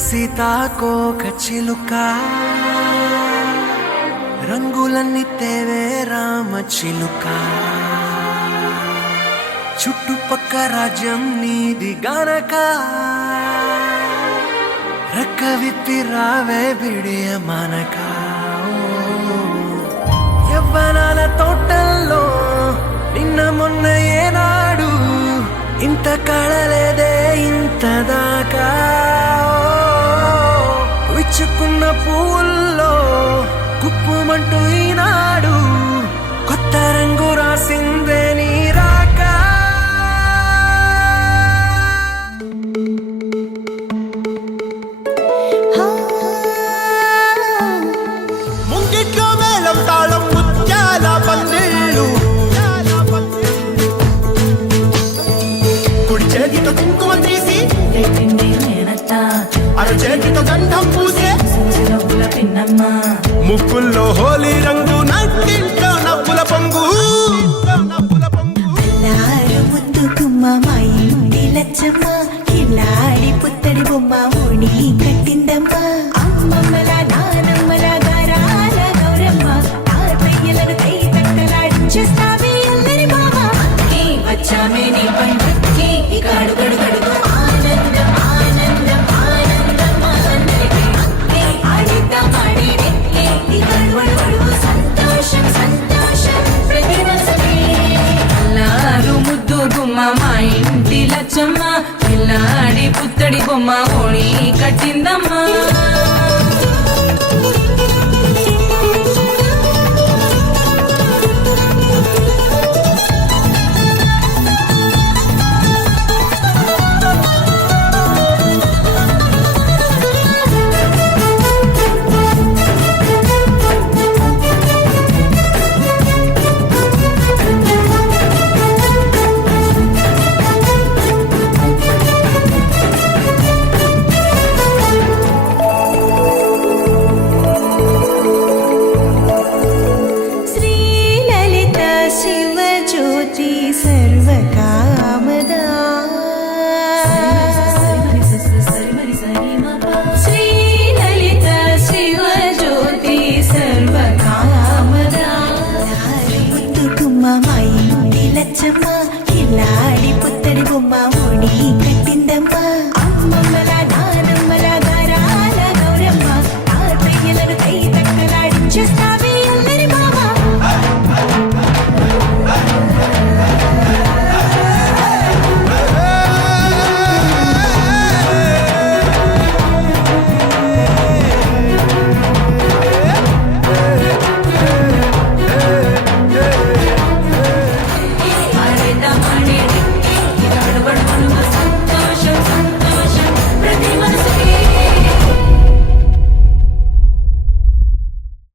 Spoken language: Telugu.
సీతాకోక చిలుక రంగులన్నీ తేవే రామ చిలుక చుట్టుపక్క రాజ్యం నీది గనక రెక్క విప్పి రావే బిడియ మనక యవ్వనాల తోటల్లో నిన్న మొన్న ఏనాడు ఇంత కళలేదే ఇంత దాకా విచ్చుకున్న పువ్వుల్లో కుప్పుమంటూ ఈనాడు కొత్త రంగు రాసిందే నీ రాక ముంగిట్లో మేళం తాళం ముత్యాల పందిళ్ళు కుడి చేతితో కుంకుమ తీసి అర చేతితో గంధం పూసే ముక్కుల్లో హోలీ రంగు నట్టింట్లో నవ్వుల పొంగు ముద్దు గుమ్మ మా ఇంటి లచ్చమ్మ కిల్లాడి పుత్తడి బొమ్మ ఓడి కట్టిందమ్మ అమ్మమ్మల నానమ్మల గారాల గౌరమ్మ తాతయ్యలను తై తక్కలాడించేస్తావే అల్లరి మామ వచ్చామే నీ పండుక్కి ఇక అడుగడు గడుగు ఆనందం ఆనందం ఆనందం అందరికీ అక్కే ఆడిద్దాం ఆడిడెక్కే ఇక అడుగడు సంతోషం సంతోషం ప్రతి మనసుకి అల్లారు ముద్దు గుమ్మ మా ఇంటి లచ్చమ్మ పిల్లాడి పుత్తడి బొమ్మ ఓడి కట్టిందమ్మా సర్వకామదా శ్రీలలిత శివజ్యోతి సర్వకామదా ముద్దు గుమ్మ మా ఇంటి లచ్చమ్మ కిల్లాడి పుత్తడి బొమ్మ ఓడి కట్టిందమ్మ